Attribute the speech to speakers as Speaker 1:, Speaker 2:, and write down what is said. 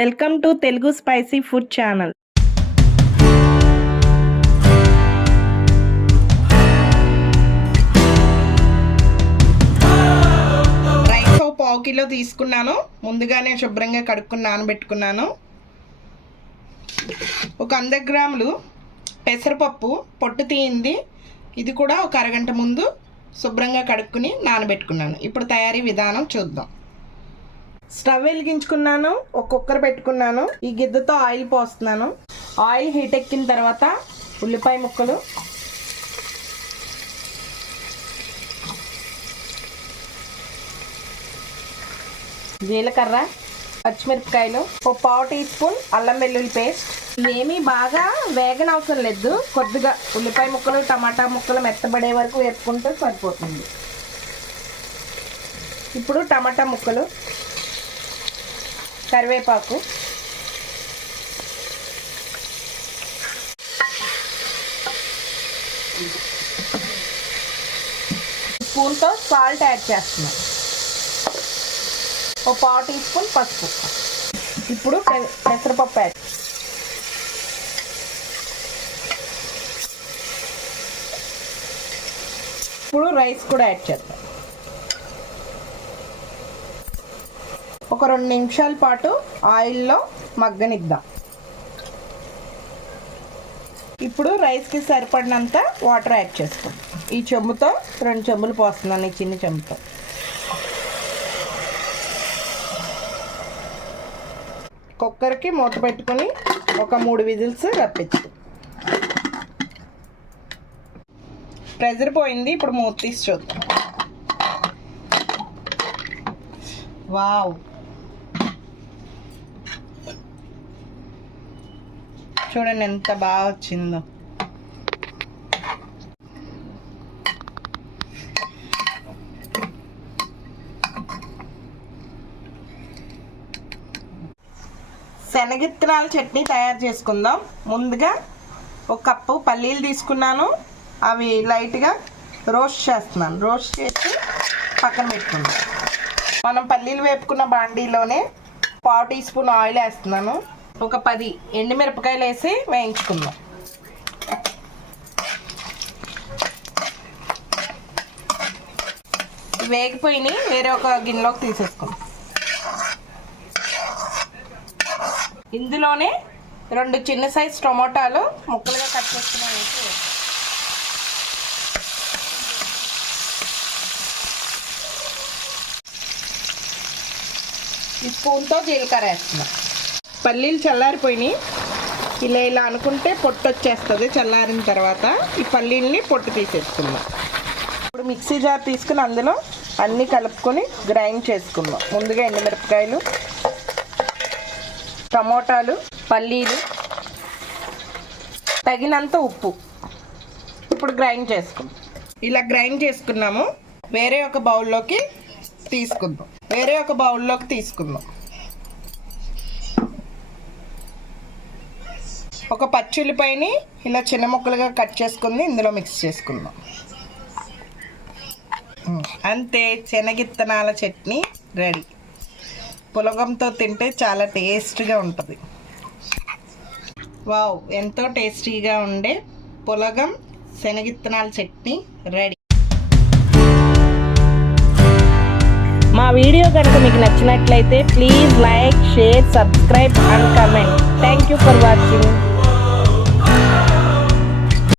Speaker 1: Welcome to Telugu spicy food channel.
Speaker 2: Rice ఓ పావు kilo తీసుకున్నాను. ముందుగానే శుభ్రంగా కడుక్కుని నానబెట్టుకున్నాను. ఒక వంద గ్రాములు పెసరపప్పు పొట్టు తీయింది. ఇది కూడా ఒక అరగంట ముందు శుభ్రంగా కడుక్కుని నానబెట్టుకున్నాను. ఇప్పుడు తయారీ విధానం చూద్దాం. స్టవ్ వెలిగించుకున్నాను ఒక కుక్కర్ పెట్టుకున్నాను ఈ గిద్దతో ఆయిల్ పోస్తున్నాను. ఆయిల్ హీట్ ఎక్కిన తర్వాత ఉల్లిపాయ ముక్కలు. జీలకర్ర పచ్చిమిరపకాయలు ఒక పావు టీ స్పూన్ అల్లం వెల్లుల్లి పేస్ట్. ఇవేమీ బాగా వేగనవసరం లేదు. కొద్దిగా ఉల్లిపాయ ముక్కలు టమాటా ముక్కలు మెత్తబడే వరకు వేసుకుంటే సరిపోతుంది. ఇప్పుడు టమాటా ముక్కలు. కరివేపాకు. స్పూన్తో సాల్ట్ యాడ్ చేస్తున్నాం. ఒక పావు టీ స్పూన్ పసుపు. ఇప్పుడు పెసరపప్పు యాడ్. ఇప్పుడు రైస్ కూడా యాడ్ చేద్దాం. ఒక రెండు నిమిషాల పాటు ఆయిల్లో మగ్గనిద్దాం. ఇప్పుడు రైస్కి సరిపడినంత వాటర్ యాడ్ చేస్తాం ఈ చెంబుతో రెండు చెంబులు పోస్తున్నాను ఈ చిన్న చెంబుతో. కుక్కర్కి మూత పెట్టుకొని ఒక మూడు విజిల్స్ రప్పించు. ప్రెజర్ పోయింది ఇప్పుడు మూత తీసి చూద్దాం. వావ్! చూడండి ఎంత బాగా వచ్చిందో. శనగిత్తనాల చట్నీ తయారు చేసుకుందాం. ముందుగా ఒక కప్పు పల్లీలు తీసుకున్నాను. అవి లైట్గా రోస్ట్ చేస్తున్నాను. రోస్ట్ చేసి పక్కన పెట్టుకుందాం. మనం పల్లీలు వేపుకున్న బాండీలోనే పావు టీ స్పూన్ ఆయిల్ వేస్తున్నాను. ఒక పది ఎండుమిరపకాయలు వేసి వేయించుకుందాం. వేగిపోయి వేరే ఒక గిన్నెలోకి తీసేసుకుందాం. ఇందులోనే రెండు చిన్న సైజ్ టొమాటాలు ముక్కలుగా కట్ చేసుకుని వేసి ఈ స్పూన్తో జీలకర్ర వేస్తున్నాం. పల్లీలు చల్లారిపోయినాయి. ఇలా ఇలా అనుకుంటే పొట్టు వచ్చేస్తుంది చల్లారిన తర్వాత ఈ పల్లీల్ని పొట్టు తీసేసుకుందాం. ఇప్పుడు మిక్సీ జార్ తీసుకుని అందులో అన్నీ కలుపుకొని గ్రైండ్ చేసుకుందాం. ముందుగా ఎండుమిరపకాయలు టమోటాలు పల్లీలు తగినంత ఉప్పు. ఇప్పుడు గ్రైండ్ చేసుకుందాం. ఇలా గ్రైండ్ చేసుకున్నాము. వేరే ఒక బౌల్లోకి తీసుకుందాం. వేరే ఒక బౌల్లోకి తీసుకుందాం. ఒక పచ్చుల్లిపాయని ఇలా చిన్న ముక్కలుగా కట్ చేసుకుని ఇందులో మిక్స్ చేసుకుందాం. అంతే శనగిత్తనాల చట్నీ రెడీ. పులగంతో తింటే చాలా టేస్ట్గా ఉంటుంది. వావ్ ఎంతో టేస్టీగా ఉండే పులగం శనగిత్తనాల చట్నీ రెడీ.
Speaker 1: మా వీడియో కనుక మీకు నచ్చినట్లయితే please like share subscribe and comment. Thank you for watching Oh.